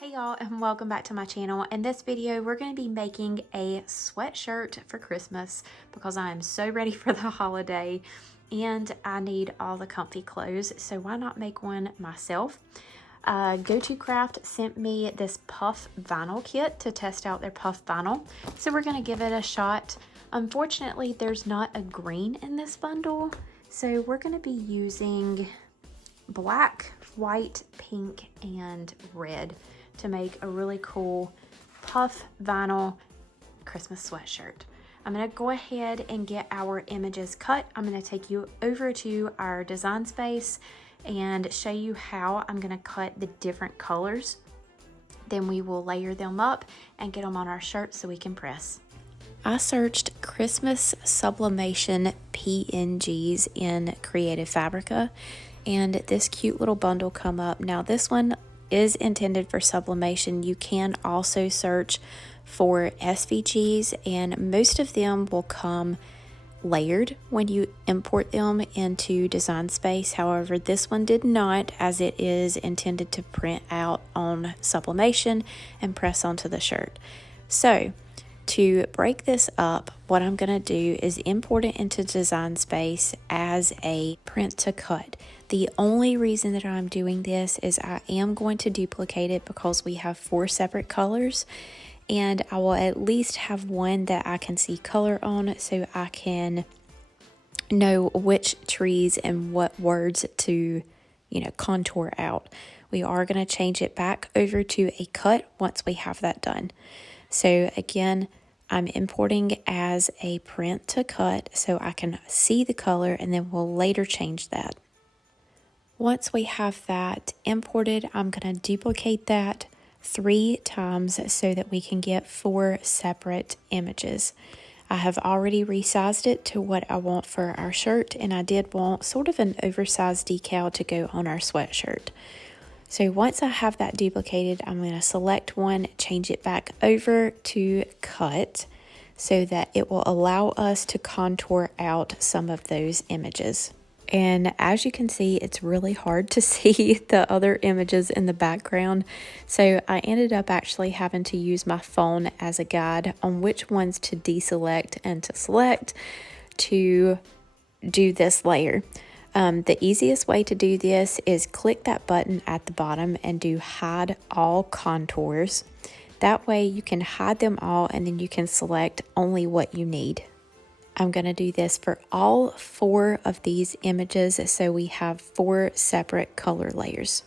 Hey y'all, and welcome back to my channel. In this video we're going to be making a sweatshirt for Christmas because I am so ready for the holiday and I need all the comfy clothes, so why not make one myself. GO2CRAFT sent me this puff vinyl kit to test out their puff vinyl, so we're going to give it a shot. Unfortunately there's not a green in this bundle, so we're going to be using black, white, pink, and red to make a really cool puff vinyl Christmas sweatshirt. I'm going to go ahead and get our images cut. I'm going to take you over to our design space and show you how I'm going to cut the different colors. Then we will layer them up and get them on our shirt so we can press. I searched Christmas sublimation PNGs in Creative Fabrica, and this cute little bundle come up. Now this one is intended for sublimation. You can also search for SVGs, and most of them will come layered when you import them into Design Space. However, this one did not, as it is intended to print out on sublimation and press onto the shirt. So to break this up, what I'm going to do is import it into Design Space as a print to cut. The only reason that I'm doing this is I am going to duplicate it because we have 4 separate colors, and I will at least have one that I can see color on so I can know which trees and what words to, contour out. We are going to change it back over to a cut once we have that done. So again, I'm importing as a print to cut so I can see the color, and then we'll later change that. Once we have that imported, I'm going to duplicate that 3 times so that we can get 4 separate images. I have already resized it to what I want for our shirt, and I did want sort of an oversized decal to go on our sweatshirt. So once I have that duplicated, I'm going to select one, change it back over to cut so that it will allow us to contour out some of those images. And as you can see, it's really hard to see the other images in the background. So I ended up actually having to use my phone as a guide on which ones to deselect and to select to do this layer. The easiest way to do this is click that button at the bottom and do hide all contours. That way you can hide them all and then you can select only what you need. I'm going to do this for all 4 of these images so we have 4 separate color layers.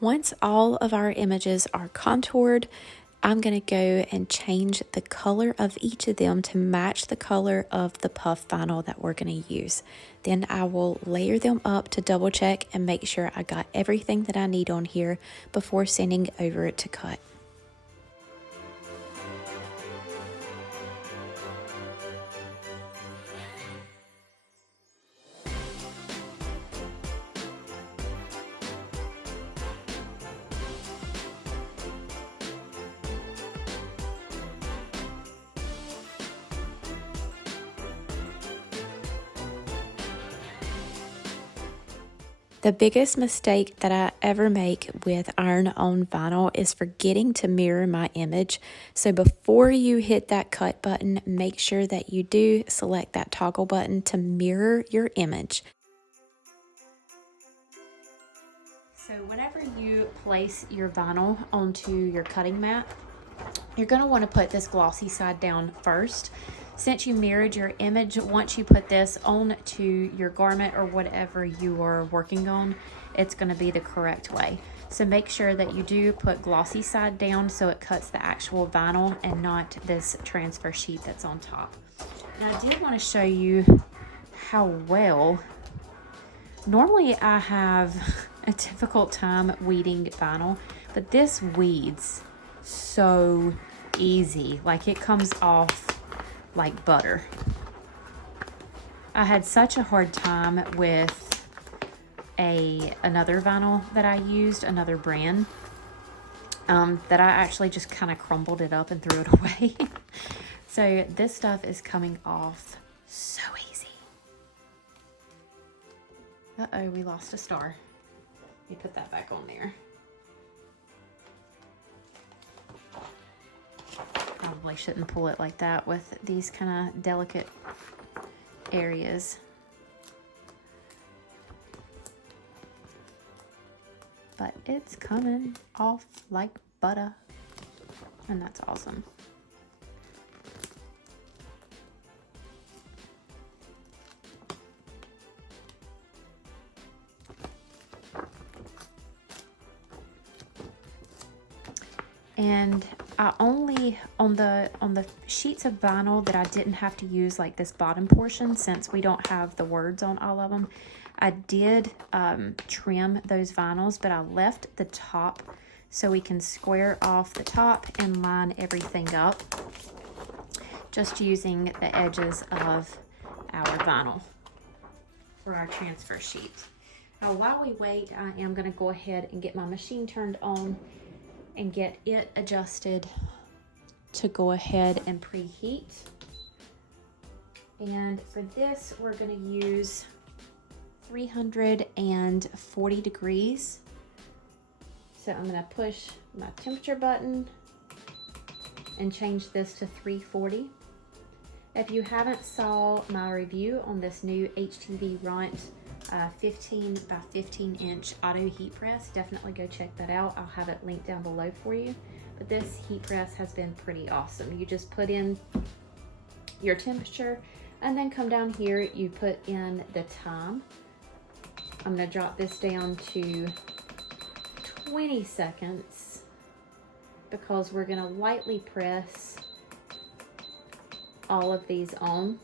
Once all of our images are contoured, I'm going to go and change the color of each of them to match the color of the puff vinyl that we're going to use. Then I will layer them up to double check and make sure I got everything that I need on here before sending over it to cut. The biggest mistake that I ever make with iron-on vinyl is forgetting to mirror my image. So before you hit that cut button, make sure that you do select that toggle button to mirror your image. So whenever you place your vinyl onto your cutting mat, you're going to want to put this glossy side down first. Since you mirrored your image, once you put this onto your garment or whatever you are working on, it's going to be the correct way. So make sure that you do put glossy side down so it cuts the actual vinyl and not this transfer sheet that's on top. Now I did want to show you how well, normally I have a difficult time weeding vinyl, but this weeds so easy. Like, it comes off like butter. I had such a hard time with another vinyl that I used, another brand, that I actually just kind of crumbled it up and threw it away. So this stuff is coming off so easy. Uh-oh, we lost a star. Let me put that back on there. Probably shouldn't pull it like that with these kind of delicate areas. But it's coming off like butter, and that's awesome. And I only, on the sheets of vinyl that I didn't have to use like this bottom portion, since we don't have the words on all of them, I did trim those vinyls, but I left the top so we can square off the top and line everything up, just using the edges of our vinyl for our transfer sheet. Now while we wait, I am going to go ahead and get my machine turned on and get it adjusted to go ahead and preheat. And for this, we're gonna use 340 degrees. So I'm gonna push my temperature button and change this to 340. If you haven't saw my review on this new HTVRONT 15 by 15 inch auto heat press, definitely go check that out. I'll have it linked down below for you. But this heat press has been pretty awesome. You just put in your temperature and then come down here, you put in the time. I'm gonna drop this down to 20 seconds because we're gonna lightly press all of these on,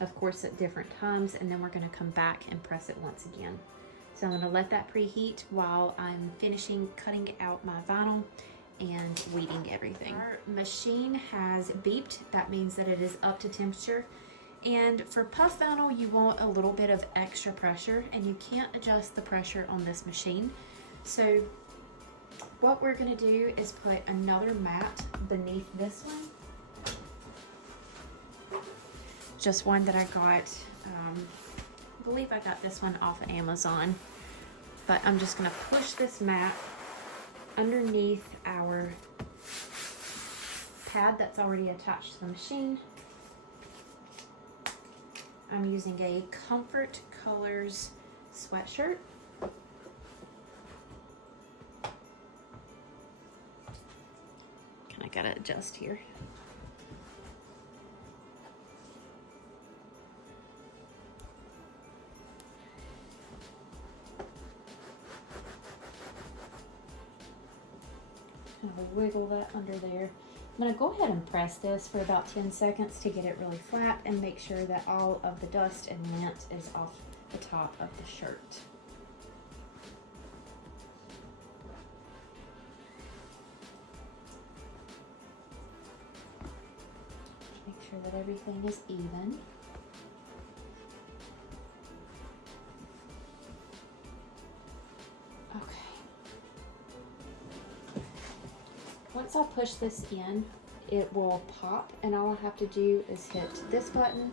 of course at different times, and then we're going to come back and press it once again. So I'm going to let that preheat while I'm finishing cutting out my vinyl and weeding everything. Our machine has beeped. That means that it is up to temperature. And for puff vinyl, you want a little bit of extra pressure, and you can't adjust the pressure on this machine. So what we're going to do is put another mat beneath this one. Just one that I got, I believe I got this one off of Amazon, but I'm just gonna push this mat underneath our pad that's already attached to the machine. I'm using a Comfort Colors sweatshirt. I gotta adjust here. I'll wiggle that under there. I'm going to go ahead and press this for about 10 seconds to get it really flat and make sure that all of the dust and lint is off the top of the shirt. Make sure that everything is even. Once I push this in, it will pop, and all I have to do is hit this button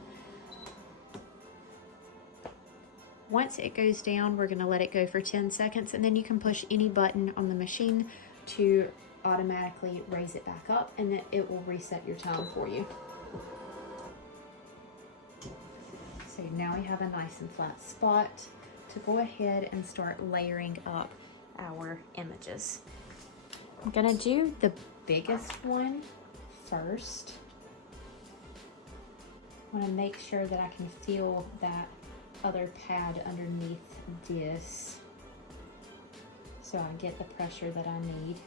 once it goes down, we're gonna let it go for 10 seconds, and then you can push any button on the machine to automatically raise it back up, and then it will reset your time for you. So now we have a nice and flat spot to go ahead and start layering up our images. I'm gonna do the biggest one first. I want to make sure that I can feel that other pad underneath this so I get the pressure that I need.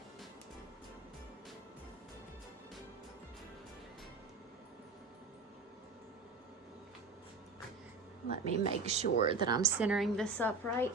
Let me make sure that I'm centering this up right.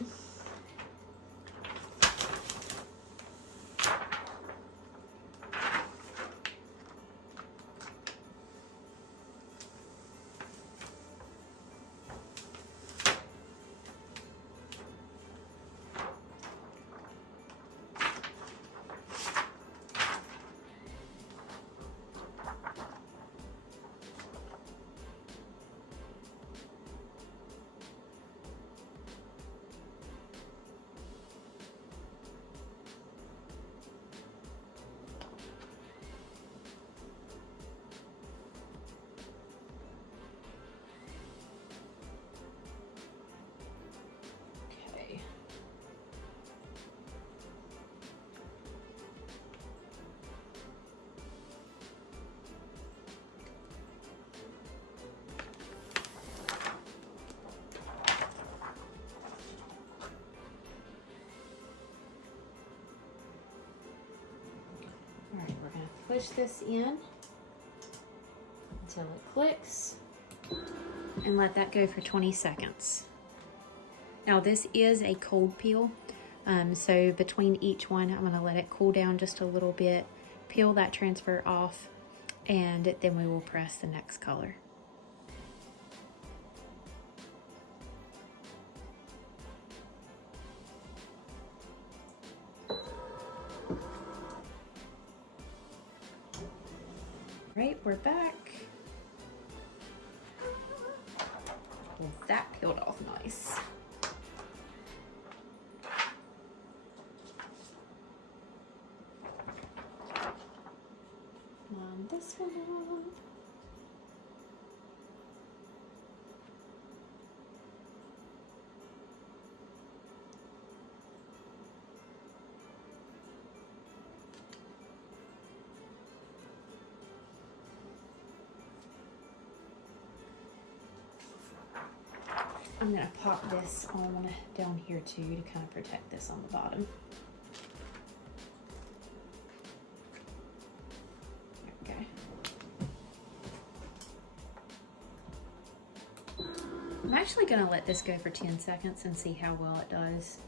Alright, we're going to push this in until it clicks and let that go for 20 seconds. Now this is a cold peel, so between each one I'm going to let it cool down just a little bit, peel that transfer off, and then we will press the next color. Right, we're back. Well, that peeled off nice. Line this one up. I'm going to pop this on down here too to kind of protect this on the bottom. Okay. I'm actually going to let this go for 10 seconds and see how well it does,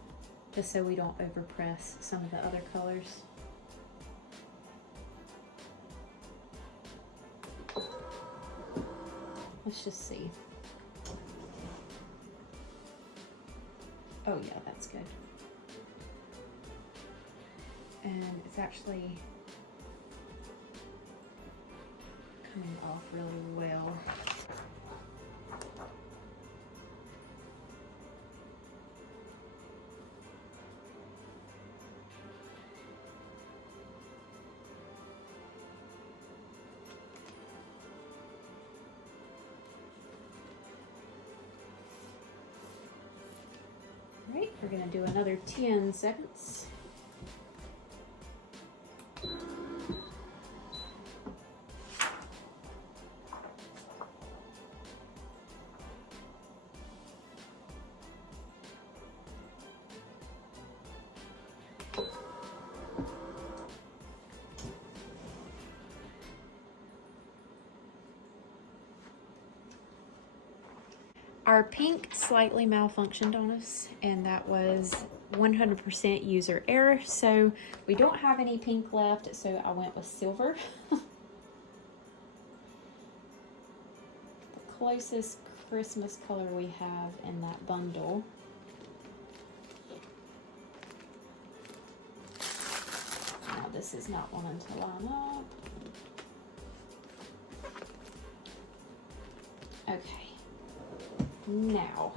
just so we don't overpress some of the other colors. Let's just see. Oh yeah, that's good. And it's actually coming off really well. Right, we're going to do another 10 seconds. Our pink slightly malfunctioned on us, and that was 100% user error, so we don't have any pink left, so I went with silver. The closest Christmas color we have in that bundle. Now this is not wanting to line up. Okay. Now,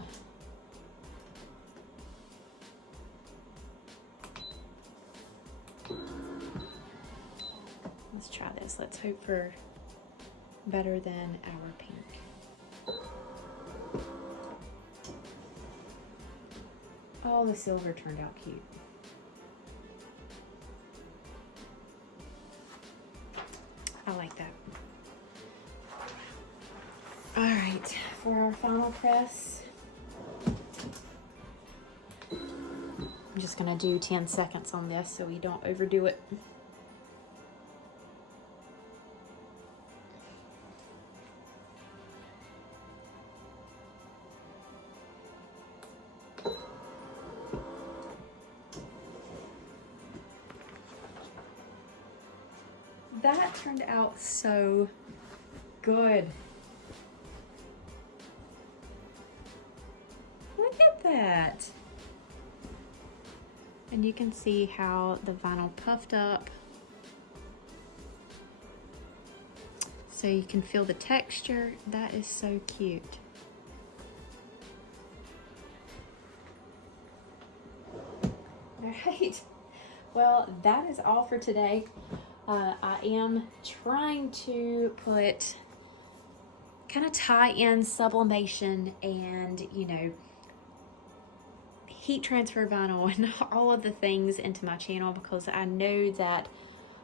try this. Let's hope for better than our pink. Oh, the silver turned out cute. I like that. All right, for our final press, I'm just gonna do 10 seconds on this so we don't overdo it. That turned out so good. Look at that. And you can see how the vinyl puffed up. So you can feel the texture. That is so cute. All right. Well, that is all for today. I am trying to kind of tie in sublimation and, you know, heat transfer vinyl and all of the things into my channel, because I know that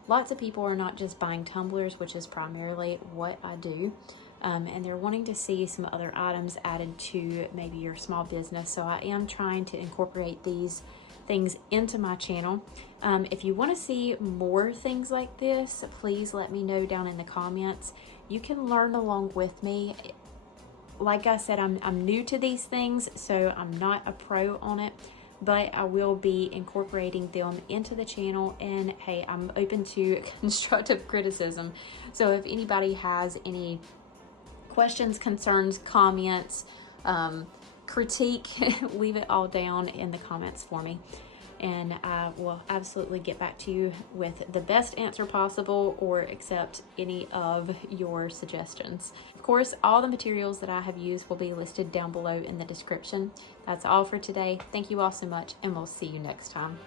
lots of people are not just buying tumblers, which is primarily what I do, and they're wanting to see some other items added to maybe your small business. So I am trying to incorporate these things into my channel. If you want to see more things like this, please let me know down in the comments. You can learn along with me. Like I said, I'm new to these things, so I'm not a pro on it, but I will be incorporating them into the channel. And hey, I'm open to constructive criticism. So if anybody has any questions, concerns, comments, critique, leave it all down in the comments for me, and I will absolutely get back to you with the best answer possible, or accept any of your suggestions. Of course, all the materials that I have used will be listed down below in the description. That's all for today. Thank you all so much, and we'll see you next time.